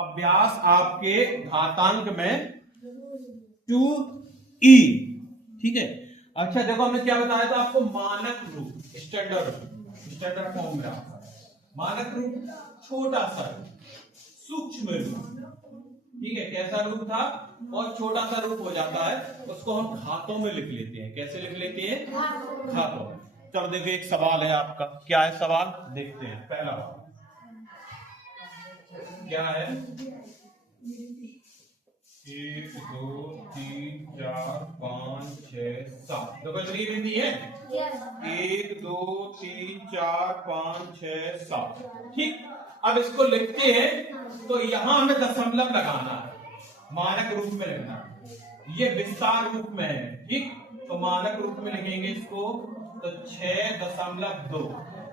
अभ्यास आपके घातांक में 2e। ठीक है। अच्छा देखो हमने क्या बताया था आपको, मानक रूप, स्टैंडर्ड फॉर्म में आता है मानक रूप, छोटा सा सूक्ष्म रूप। ठीक है, कैसा रूप था, और छोटा सा रूप हो जाता है, उसको हम घातों में लिख लेते हैं। कैसे लिख लेते हैं, घातों में। चलो देखिए एक सवाल है आपका, क्या है सवाल, देखते हैं। पहला क्या है, 1 2 3 4 5 6 7, देखो इतनी बिंदी है, 1 2 3 4 5 6 7। ठीक, अब इसको लिखते हैं तो यहां हमें दशमलव लगाना है, मानक रूप में लिखना है, ये विस्तार रूप में है। ठीक, तो मानक रूप में लिखेंगे इसको, तो 6.2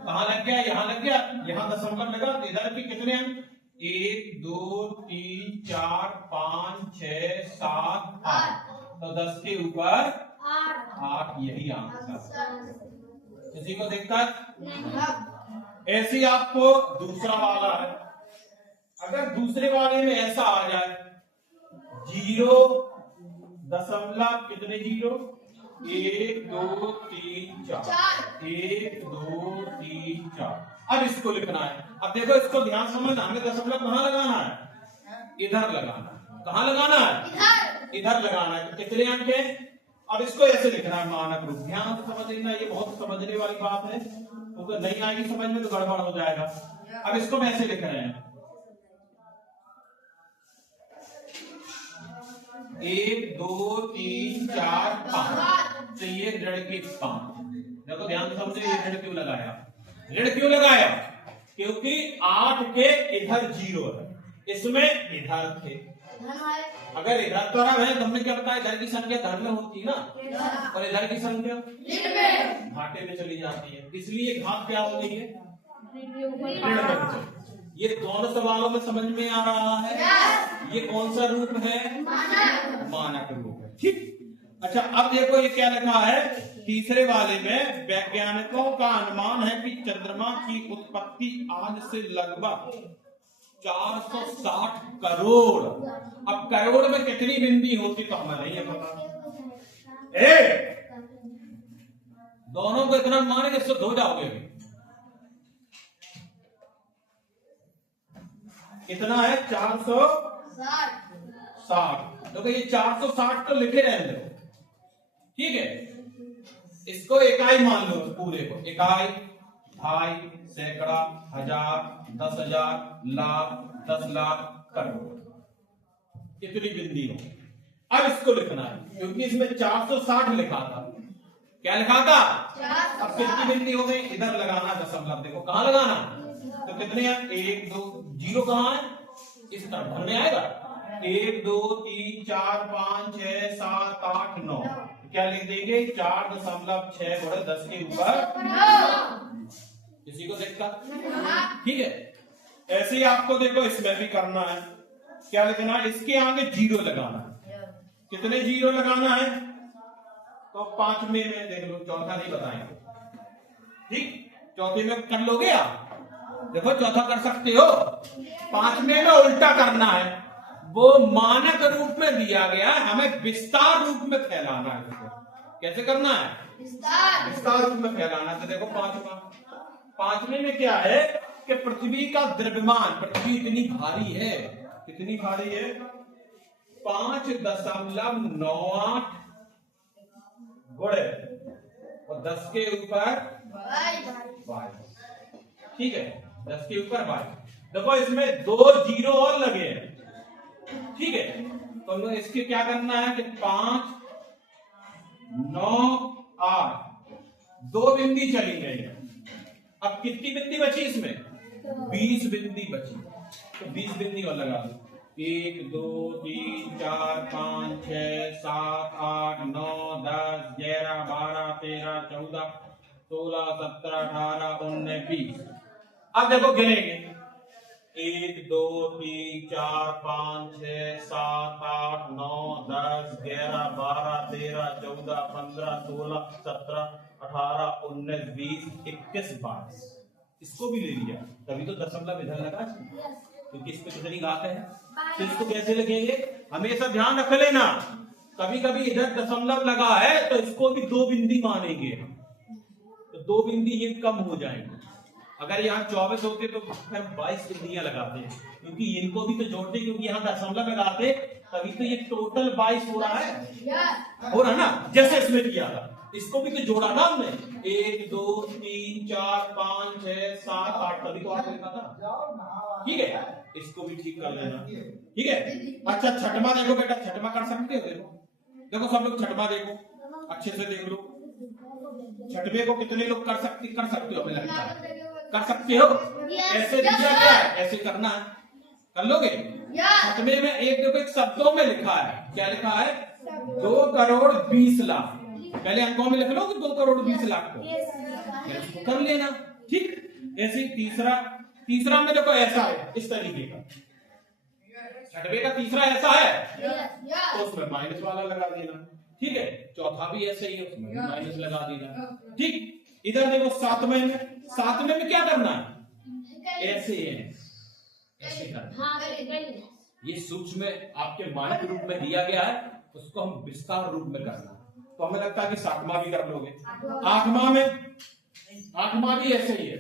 कहां लग गया, यहां लग गया, यहां दशमलव लगा, तो इधर के कितने अंक, 1 2 3 4 5 6 7 8, तो 10 के ऊपर 8, यही आंसर। किसी को दिक्कत? ऐसे आपको दूसरा वाला है, अगर दूसरे वाले में ऐसा आ जाए, 0 दशमलव कितने जीरो, 1 2 3 4, 1 2 3 4। अब इसको लिखना है। अब देखो इसको ध्यान समझना, हमें दशमलव कहां लगाना है, इधर लगाना है। कहां लगाना है, इधर लगाना है। तो कितने अंक है, अब इसको ऐसे लिखना है, मानक रूप। ध्यान से समझ लेना, ये बहुत समझने वाली बात है, क्योंकि तो नहीं आएगी समझ में तो गड़बड़ हो जाएगा। अब इसको मैं ऐसे लिख रहे हैं, 1 2 3 4 5, तो ये ऋण के 5। देखो ध्यान से समझो, ये ऋण क्यों लगाया, ऋण क्यों लगाया, क्योंकि 8 के इधर 0 है, इसमें इधर थे। अगर इधर तरफ है तो हमने क्या बताया, इधर की संख्या धन में होती है ना, और इधर की संख्या घाटे में चली जाती है, इसलिए घात क्या हो गई है, ऋण में। ये दोनों सवालों में समझ में आ रहा है, ये कौन सा रूप है, मानक रूप है। ठीक, अच्छा अब देखो ये क्या लिखा है, तीसरे वाले में, वैज्ञानिकों का अनुमान है कि चंद्रमा की उत्पत्ति आज से लगभग 460 करोड़। अब करोड़ में कितनी बिंदी होती तो हमें नहीं है पता। दोनों को इतना मानेंगे, इससे धो जाओगे। कितना है, 460। देखो ये 460 तो लिखे रहने दो। ठीक है, इसको इकाई मान लो, पूरे को इकाई, ढाई, सैकड़ा, हजार, 10,000, लाख, 10 लाख, करोड़, कितनी बिंदी हो। अब इसको लिखना है, क्योंकि इसमें 460 लिखा था। क्या लिखा था, अब कितनी बिंदी हो गई, इधर लगाना दशमलव। देखो कहां लगाना, तो कितने हैं, 1 2, 0 कहां है, इस तरफ धन में आएगा, 1 2 3 4 5 6 7 8 9, क्या लिख देंगे, 4.6 गुणे 10 के ऊपर। किसी को देखता? ठीक है, ऐसे ही आपको देखो इसमें भी करना है। क्या लिखना है, इसके आगे 0 लगाना है। कितने 0 लगाना है, तो 5वें में देख लो, चौथा नहीं बताएंगे। ठीक, चौथे में कर लोगे आप, देखो चौथा कर सकते हो। 5वें में उल्टा करना है, वो मानक रूप में दिया गया, हमें विस्तार रूप में फैलाना है। इसको कैसे करना है, विस्तार रूप में फैलाना है। तो देखो 5वें में क्या है कि पृथ्वी का द्रव्यमान, पृथ्वी इतनी भारी है, कितनी भारी है, 5.98 गुणे और 10 के ऊपर 22। ठीक है, 10 के ऊपर 22। देखो इसमें 2 0 और लगे हैं। ठीक है, तो इसके क्या करना है कि 5 9 8, 2 बिंदी चली गई है। अब कितनी बिंदी बची इसमें, 20 बिंदी बची, तो 20 बिंदी और लगा दो, 1 2 3 4 5 6 7 8 9 10 11 12 13 14 16 17 18 19 20। अब देखो गिनेंगे, 1 2 3 4 5 6 7 8 9 10 11 12 13 14 15 16 17 18 19 20 21 22। इसको भी ले लिया, तभी तो दशमलव इधर लगा। क्योंकि इसमें कितनी घात है। तो इसको कैसे लिखेंगे, हमेशा ध्यान रख लेना, कभी कभी इधर दशमलव लगा है तो इसको भी 2 बिंदी मानेंगे, तो 2 बिंदी ये कम हो जाएंगे। अगर यहाँ 24 होते तो फिर 22 बिंदियां लगाते हैं, क्योंकि इनको भी तो जोड़ते, क्योंकि यहाँ दशमलव लगाते तभी तो ये टोटल 22 हो रहा है, हो रहा है ना। जैसे इसमें किया था, इसको भी तो जोड़ा ना हमने, 1 2 3 4 5 6 7 8, तभी तो 8 लिखा था। ठीक है, इसको भी ठीक कर लेना। ठीक है, अच्छा छठवां देखो बेटा, छठवां कर सकते हो, देखो सब लोग छठवां देखो, अच्छे से देख लो। छठवे को कितने लोग कर सकते हो, हमें लगता है कर सकते हो। ऐसे दिया गया है, ऐसे करना है, कर लोगे। छठवे में एक देखो, एक शब्दों में लिखा है, क्या लिखा है, 2 करोड़ 20 लाख। पहले अंकों में लिख लो कि 2 करोड़ 20 लाख को, फिर उसको कर लेना। ठीक, ऐसे तीसरा में देखो ऐसा है, इस तरीके का। छठवे का तीसरा ऐसा है तो उसमें माइनस वाला लगा देना। ठीक है, चौथा भी ऐसे ही है, उसमें माइनस लगा देना। ठीक, इधर देखो सातवें में क्या करना है, ऐसे है, ऐसे करना। ये सूक्ष्म आपके मानक रूप में दिया गया है, उसको हम विस्तार रूप में करना। तो हमें लगता है कि 7वां भी कर लोगे। 8वां भी ऐसे ही है,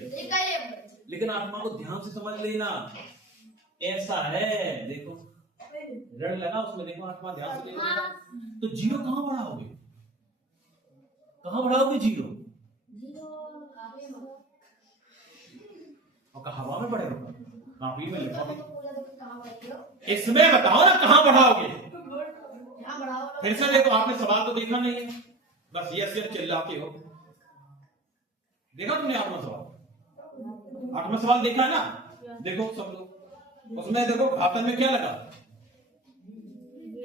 लेकिन 8वां को ध्यान से समझ लेना, ऐसा है, देखो ऋण लगा उसमें, देखो 8वां ध्यान से देखो। तो जीरो कहां बढ़ाओगे, जीरो और हवा में बढ़ेगा, काफी में लिखोगे। इसमें बताओ ना कहां बढ़ाओगे। फिर से देखो, आपने सवाल तो देखा नहीं है, बस ये सिर्फ चिल्लाते हो। देखा तुमने 8वां सवाल देखा है ना, देखो सब लोग, उसमें देखो घातन में क्या लगा,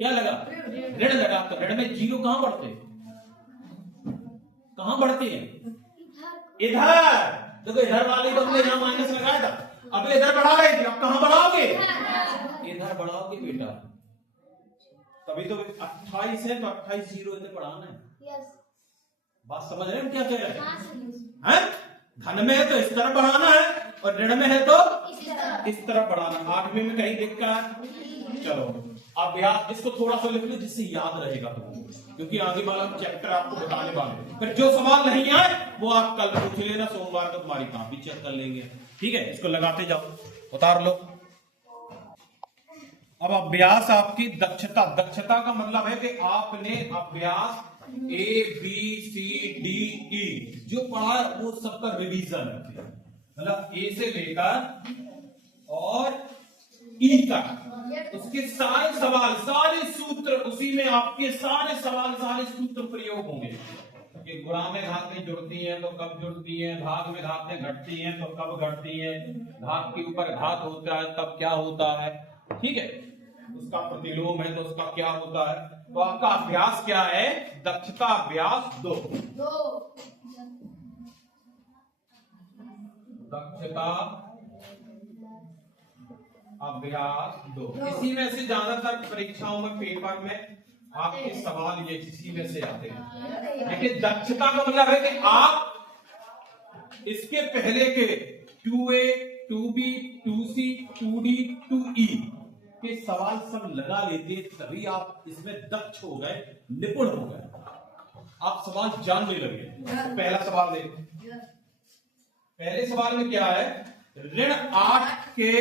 ऋण लगा। तो ऋण में जीरो कहां बढ़ते हैं, इधर। देखो इधर वाले तो हमने यहाँ माइनस लगाया था, अब इधर बढ़ा रहे थे, अब कहां बढ़ाओगे, इधर बढ़ाओगे बेटा। तभी तो 28 है तो 28 जीरो इधर बढ़ाना है। बात समझ रहे हैं क्या कह रहे हैं? धन में है तो इस तरफ बढ़ाना है, और ऋण में है तो इस तरफ बढ़ाना। 8वें में कहीं दिक्कत, चलो अभ्यास इसको थोड़ा सा लिख लो जिससे याद रहेगा तुमको, क्योंकि आगे वाला चैप्टर आपको बताने वाले। फिर जो सवाल नहीं आए वो आप कल पूछ लेना, सोमवार को तुम्हारी कॉपी चेक कर लेंगे। ठीक है, इसको लगाते जाओ, उतार लो। अब अभ्यास आपकी दक्षता का मतलब है कि आपने अभ्यास ABCDE जो पढ़ा वो सबका रिवीजन है, मतलब ए से लेकर और ई तक, उसके सारे सवाल, सारे सूत्र, उसी में आपके सारे सवाल, सारे सूत्र प्रयोग होंगे। कि गुणा में घातें जुड़ती हैं तो कब जुड़ती हैं, भाग में घातें घटती हैं तो कब घटती हैं, घात के ऊपर घात होता है तब क्या होता है। ठीक है, उसका प्रतिलोम है तो उसका क्या होता है। तो आपका अभ्यास क्या है, दक्षता अभ्यास 2, दक्षता अभ्यास 2। इसी में से ज्यादातर परीक्षाओं में, पेपर में आपके सवाल ये इसी में से आते हैं। लेकिन दक्षता का मतलब है कि आप इसके पहले के 2A 2B 2C 2D 2E के सवाल सब लगा लेते, तभी आप इसमें दक्ष हो गए, निपुण हो गए, आप सवाल जानने लगे। तो पहला सवाल देखो, पहले सवाल में क्या है, ऋण 8 के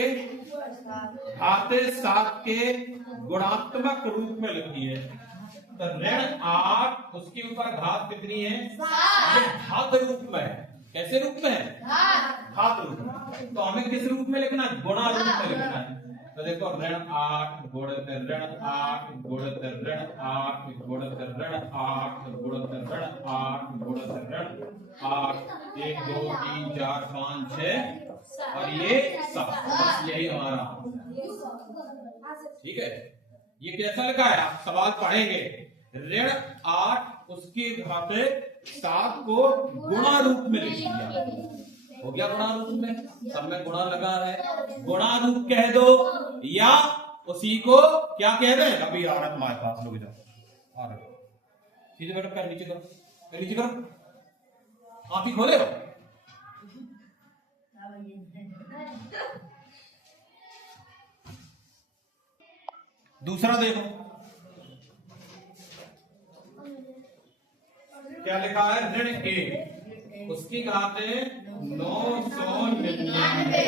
घाते 7 के गुणात्मक रूप में लिखी है। तो ऋण 8 उसके ऊपर घात कितनी है, ये घात रूप में है। कैसे रूप में है, घात रूप में। तो हमें किस रूप में लिखना है, गुणा रूप में लिखना है। तो देखो ऋण 8 गुणित ऋण 8 गुणित ऋण 8 गुणित ऋण 8 गुणित ऋण 8 गुणित ऋण 8, 1 2 3 4 5 6 और ये 7। बस यही हमारा, ठीक है। ये कैसा लिखा है, आप सवाल पढ़ेंगे, ऋण 8 उसके घाते 7 को गुणा रूप में लिख दिया, हो गया गुणा रूप में, सब में गुणा लगा है, गुणा रूप कह दो या उसी को क्या कह दे। अभी आ रहा तुम्हारे पास, लोग जाओ, आ रहा सीधे बेटा, पैर नीचे करो, पैर नीचे करो, आप ही खोले हो। दूसरा देखो क्या लिखा है, ऋण 1, उसकी घात है 999।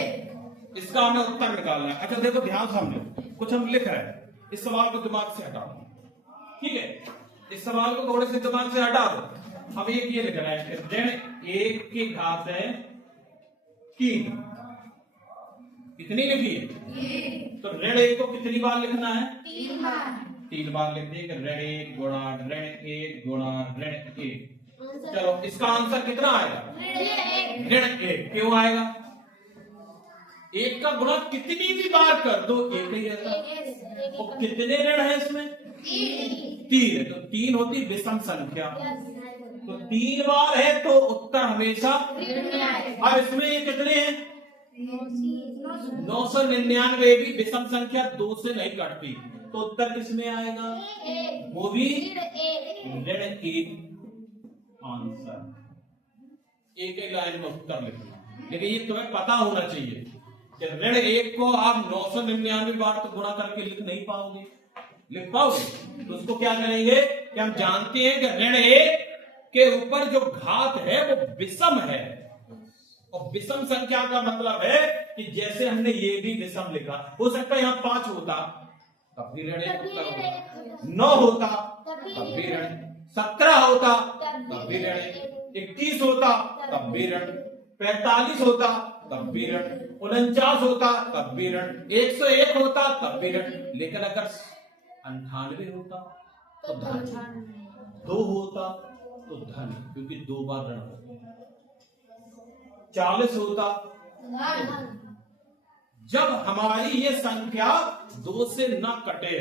इसका हमें उत्तर निकालना है। अच्छा देखो ध्यान से, हमने कुछ हम लिख रहे हैं, इस सवाल को दिमाग से हटा दो, ठीक है, इस सवाल को थोड़े से दिमाग से हटा दो। हम एक ये लिख रहे हैं, ऋण 1 की घात है 3, कितनी लिखी है, तो ऋण 1 को कितनी बार लिखना है, 3 बार लिख दिए, ऋण 1 गुणा ऋण 1 गुणा ऋण 1। चलो इसका आंसर कितना आएगा, ऋण 1। क्यों आएगा, 1 का गुणा कितनी भी बार कर दो 1 ही रहता। और कितने ऋण है इसमें, 3 है, तो 3 होती विषम संख्या, तो 3 बार है तो उत्तर हमेशा। अब इसमें ये कितने हैं, 999 भी विषम संख्या 2 से नहीं कटती, तो उत्तर किसमें आएगा, वो भी ऋण 1। आंसर एक एक लाइन में उत्तर लिखना, लेकिन ये तुम्हें पता होना चाहिए कि ऋण 1 को आप 999 बार तो गुणा करके लिख नहीं पाओगे, लिख पाओगे, तो उसको क्या करेंगे कि हम जानते हैं कि ऋण 1 के ऊपर जो घात है वो विषम है, और विषम संख्या का मतलब है कि जैसे हमने ये भी विषम लिखा, हो सकता है यहां 5 होता तब भी ऋण 1 उत्तर होता, 9 होता तब भी ऋण, 17 होता तब भी ऋण, 21 होता तब भी ऋण, 45 होता तब भी ऋण, 49 होता तब भी ऋण, 101 होता तब भी ऋण। लेकिन अगर 98 होता तो धन, 2 होता तो धन, क्योंकि 2 बार ऋण होता, 40 होता। जब हमारी ये संख्या 2 से न कटे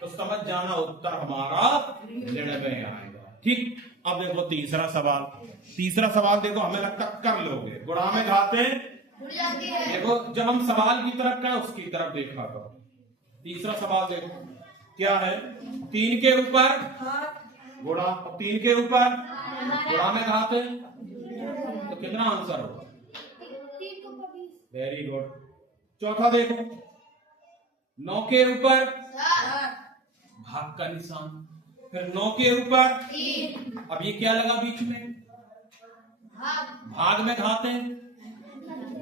तो समझ जाना उत्तर हमारा ऋण में आएगा, ठीक। अब देखो तीसरा सवाल, तीसरा सवाल देखो, हमें लगता कर लोगे, गुणा में घाते देखो, जब हम सवाल की तरफ गए उसकी तरफ देखा करो। तीसरा सवाल देखो क्या है, 3 के ऊपर गुणा, 3 के ऊपर गुणा में घाते, तो कितना आंसर होगा, वेरी गुड। चौथा देखो, 9 के ऊपर भाग का निशान, फिर 9 के ऊपर, अब ये क्या लगा बीच में, भाग में घाते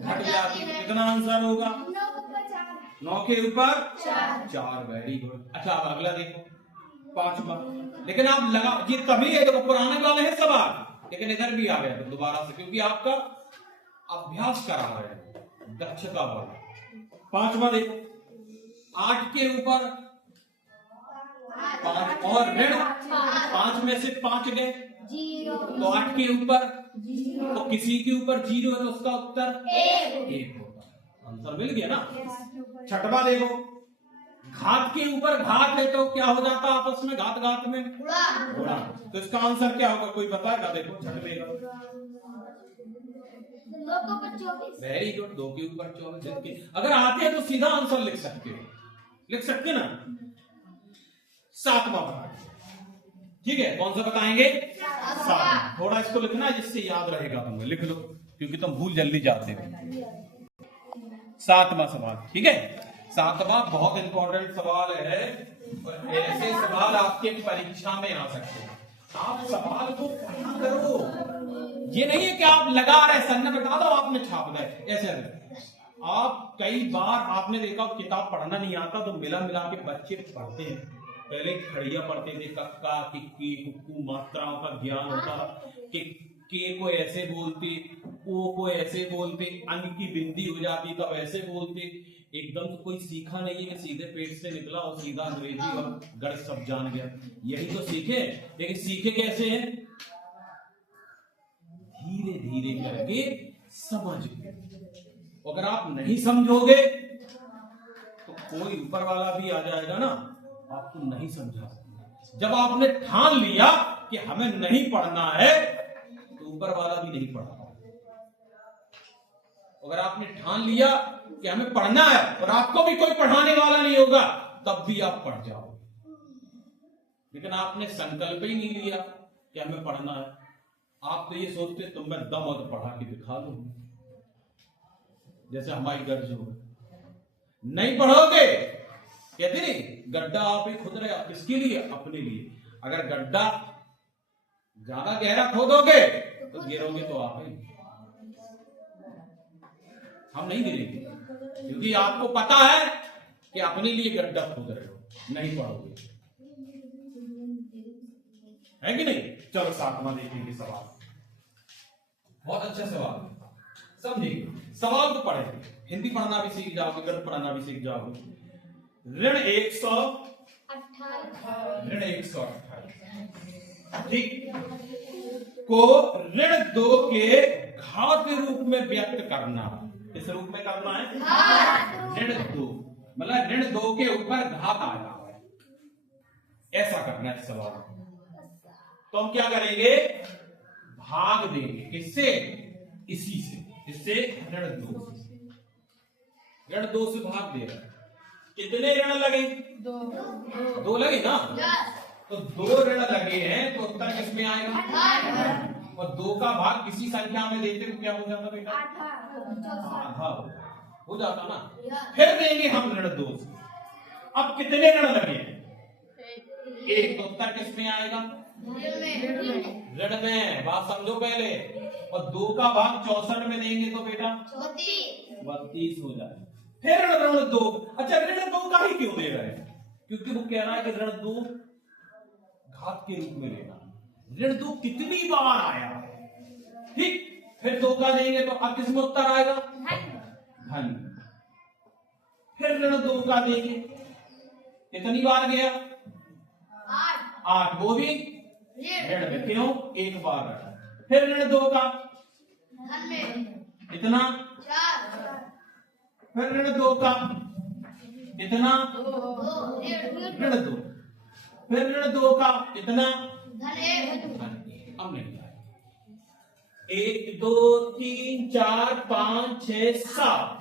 घट जाती, कितना आंसर होगा, 9 के ऊपर 4, वेरी गुड। अच्छा अब अगला देखो, 5वां, लेकिन आप लगा ये तभी है, देखो पुराने वाले हैं सवाल, लेकिन इधर भी आ गया दोबारा से, क्योंकि आपका अभ्यास करा रहे हैं, दक्षता वाला। 5वां देखो, 8 के ऊपर 5 और ऋण 5 में से 5 गए, तो 8 के ऊपर, तो किसी के ऊपर 0 है तो उसका उत्तर 1 होता, आंसर मिल गया ना। 6वां देखो, घात के ऊपर घात है तो क्या हो जाता आपस में, घात घात में गुणा, तो इसका आंसर क्या होगा, कोई बताएगा, देखो 6वें का, वेरी गुड, 2 के ऊपर 24। अगर आते हैं तो सीधा आंसर लिख सकते हो, लिख सकते ना। 7वां बता, ठीक है, कौन सा बताएंगे, 7वां। थोड़ा इसको लिखना है जिससे याद रहेगा, तुम्हें लिख लो क्योंकि तुम भूल जल्दी जाते हो। 7वां सवाल, ठीक है, 7वां बहुत इंपॉर्टेंट सवाल है, और ऐसे सवाल आपके परीक्षा में आ सकते हैं। आप सवाल को पढ़ा करो, ये नहीं है कि आप लगा रहे सर ने बता दो आपने छाप दे, ऐसे आप कई बार आपने देखा किताब पढ़ना नहीं आता तो मिला मिला के बच्चे पढ़ते हैं। पहले खड़िया पढ़ते थे, कक्का किक्की कुक्कू मात्राओं का ज्ञान होता, कि के को ऐसे बोलते, ओ को ऐसे बोलते, अन की बिंदी हो जाती तब ऐसे बोलते। एकदम तो कोई सीखा नहीं है कि सीधे पेट से निकला और सीधा अंग्रेजी और गणित सब जान गया, यही तो सीखे, लेकिन सीखे कैसे हैं, धीरे धीरे करके समझ के। अगर आप नहीं समझोगे तो कोई ऊपर वाला भी आ जाएगा ना, आपको नहीं समझा सकता। जब आपने ठान लिया कि हमें नहीं पढ़ना है तो ऊपर वाला भी नहीं पढ़ा। अगर आपने ठान लिया कि हमें पढ़ना है और आपको भी कोई पढ़ाने वाला नहीं होगा तब भी आप पढ़ जाओगे, लेकिन आपने संकल्प ही नहीं लिया कि हमें पढ़ना है। आप तो ये सोचते तुम मैं दम और पढ़ा के दिखा दूं, जैसे हमारी गर्ज हो। नहीं पढ़ोगे कहते नहीं गड्ढा आप ही खुद रहे, किसके लिए? अपने लिए। अगर गड्ढा ज्यादा गहरा खोदोगे तो गिरोगे तो आप ही, हम नहीं गिरेंगे, क्योंकि आपको पता है कि अपने लिए गड्ढा खोद रहे हो, नहीं पढ़ोगे, है कि नहीं? चलो 7वां देखेंगे सवाल, बहुत अच्छा सवाल, समझिए सवाल को पढ़ेंगे, हिंदी पढ़ना भी सीख जाओगे, गणित पढ़ना भी सीख जाओगे। ऋण 128 ठीक को ऋण 2 के घात रूप में व्यक्त करना। किस रूप में करना है? ऋण 2, मतलब ऋण 2 के ऊपर घात आया, ऐसा करना है सवाल। तो हम क्या करेंगे? भाग देंगे, किससे? इसी से, इससे ऋण 2 से, ऋण 2 से भाग दे रहा है। कितने ऋण लगे? 2 लगे ना, तो 2 ऋण लगे हैं, तो उत्तर किसमें आएगा? और 2 का भाग किसी संख्या में देते तो क्या हो जाता बेटा? आधा हो जाता ना। फिर देंगे हम ऋण 2 से। अब कितने ऋण लगे हैं? 1, तो उत्तर किसमें आएगा? ऋण में। बात समझो पहले। और 2 का भाग 64 में देंगे तो बेटा 32 हो जाएगा। फिर ऋण 2, अच्छा ऋण 2 का ही क्यों दे रहे हैं? क्योंकि वो कह रहा है कि ऋण 2 घात के रूप में लेना। ऋण 2 कितनी बार आया है, ठीक? फिर 2 का देंगे तो अब किसमें उत्तर आएगा? धन। फिर ऋण 2 का देंगे, कितनी बार गया? 8, वो भी ऋण में, क्यों? 1 बार रहा। फिर ऋण 2 का धन में कितना? 4। फिर ऋण 2 का कितना? 2। ऋण 2। फिर ऋण 2 का कितना? धन 1। अब नहीं आया। 1 2 3 4 5 6 7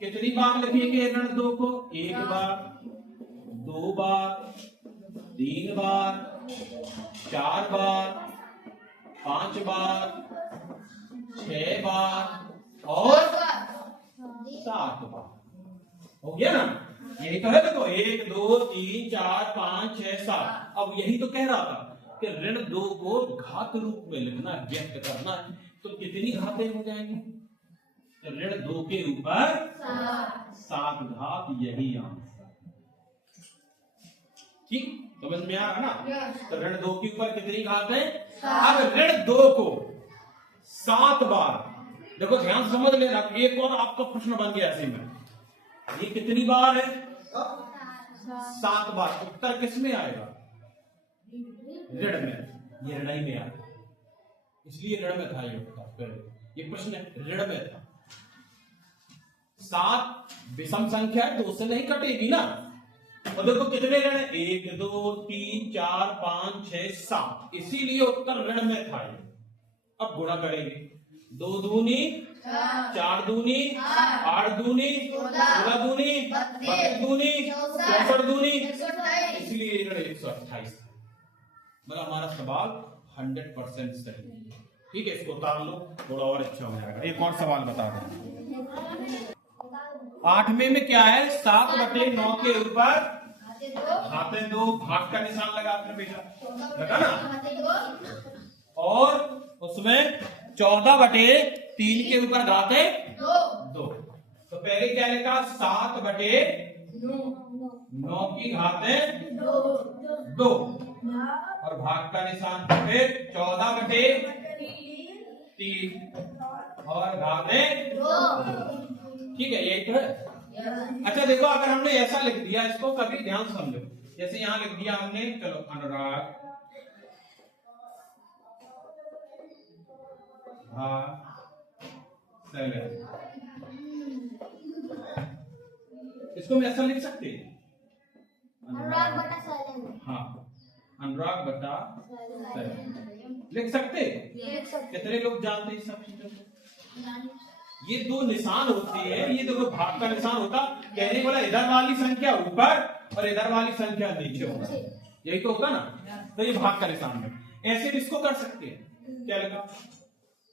कितनी बार लिखेंगे ऋण 2 को? 1 बार, 2 बार, 3 बार, 4 बार, 5 बार, 6 बार और 7 बार। हो गया ना? यही तो है। देखो 1 2 3 4 5 6 7। अब यही तो कह रहा था कि ऋण 2 को घात रूप में लिखना, व्यक्त करना है, तो कितनी घातें हो जाएंगी? तो ऋण 2 के ऊपर 7 घात, यही आंसर। ठीक, समझ में आ रहा ना? तो ऋण 2 के ऊपर कितनी घात है? अब ऋण 2 को 7 बार, देखो ध्यान समझ लेना, एक और आपका प्रश्न बन गया ऐसे में। ये कितनी बार है? 7 बार। उत्तर किसमें आएगा? ऋण में। ये ऋण में आएगा, इसलिए ऋण में था ये उत्तर। ये प्रश्न ऋण में था। 7 विषम संख्या है, 2 से नहीं कटेगी ना। और देखो कितने ऋण है? 1 2 3 4 5 6 7, इसीलिए उत्तर ऋण में था ये। अब गुणा करेंगे। 2 दूनी 4 दूनी 8 दूनी 16 दूनी 32 दूनी 64 दूनी, इसलिए ऋण 128 था। मतलब हमारा सवाल 100% सही है। ठीक है, इसको उतार लो, थोड़ा और अच्छा हो जाएगा। एक और सवाल बता दें। 8वें में क्या है? 7/9 के ऊपर घाते 2, भाग का निशान लगा आपने बेटा, लगा ना? और उसमें 14/3 के ऊपर घाते 2। तो पहले क्या लिखा? 7/9 की घाते 2 और भाग का निशान, फिर 14/3 और घाते 2। ठीक है, यही तो है। अच्छा देखो, अगर हमने ऐसा लिख दिया, इसको कभी ध्यान से समझो। जैसे यहां लिख दिया हमने, चलो अनुराग इसको हम ऐसा लिख सकते हैं, अनुराग बटा सैलेंड। हाँ, अनुराग बटा सैलेंड लिख सकते। कितने लोग जानते हैं सब चीजों को? ये 2 निशान होते हैं। ये देखो भाग का निशान होता, कहने वाला इधर वाली संख्या ऊपर और इधर वाली संख्या नीचे होगा, यही तो होता ना। तो ये भाग का निशान है। ऐसे भी इसको कर सकते हैं। क्या लिखा?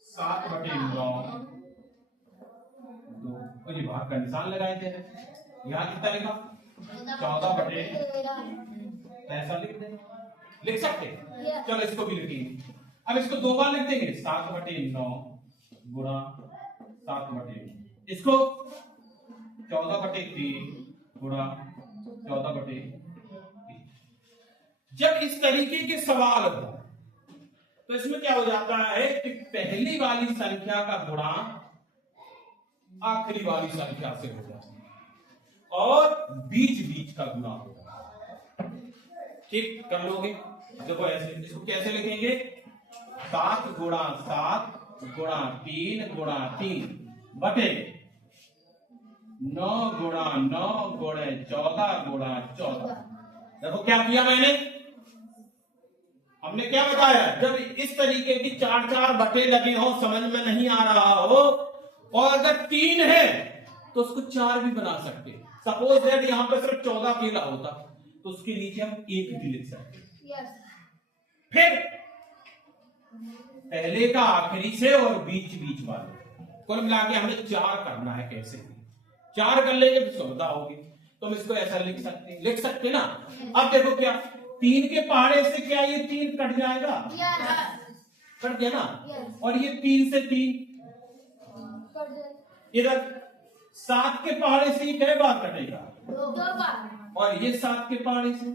7/9 2, और ये भाग का निशान लगाए थे। यहाँ कितना लिखा? 14 बटे, ऐसा लिख दे, लिख सकते। चलो इसको भी लिखेंगे। अब इसको 2 बार लिख देंगे, 7 बटे 9 गुणा 7 बटे, इसको 14 बटे 3 गुणा 14 बटे 3। जब इस तरीके के सवाल हो तो इसमें क्या हो जाता है कि पहली वाली संख्या का गुणा आखिरी वाली संख्या से हो जाता है और बीच बीच का गुणा होगा। ठीक कर लोगे? देखो ऐसे, इसको कैसे लिखेंगे? 7 गुणा 7 गुणा 3 गुणा 3 बटे 9 गुणा 9 गुणे 14 गुणा 14। देखो क्या किया मैंने, हमने क्या बताया, जब इस तरीके की 4-4 बटे लगे हो, समझ में नहीं आ रहा हो, और अगर 3 है तो उसको 4 भी बना सकते। सपोज दैट यहां पर सिर्फ 14 अकेला होता तो उसके नीचे हम 1 भी लिख सकते। फिर पहले का आखिरी से और बीच बीच वाले, कुल मिला के हमें 4 करना है। कैसे 4 कर लेंगे तो सुविधा होगी, तो हम इसको ऐसा लिख सकते ना। अब देखो क्या, 3 के पहाड़े से क्या ये 3 कट जाएगा? कट गया ना। और ये 3 से 3 इधर 7 के पहाड़े से ये कितने बार कटेगा? 2 बार। और ये 7 के पहाड़े से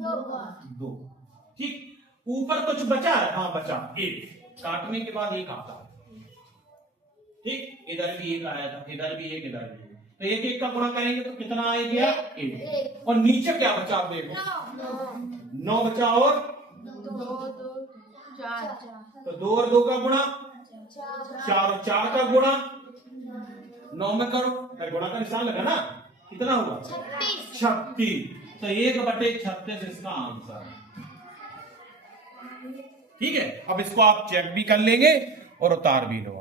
2 बार। 2। ठीक, ऊपर कुछ बचा है? हाँ बचा, 1 काटने के बाद 1 आता है। ठीक, इधर भी 1 आया था, इधर भी 1, इधर भी 1, तो 1 का गुणा करेंगे तो कितना आ गया? 1। और नीचे क्या बचा? देखो 9 बचा और 2 4 तो 2 और 2 का गुणा 4 और 4 का गुणा 9 में करो, गुणा का निशान लगा ना, कितना हुआ? 36। तो 1 बटे 36 इसका आंसर है। ठीक है, अब इसको आप चेक भी कर लेंगे और उतार भी लो।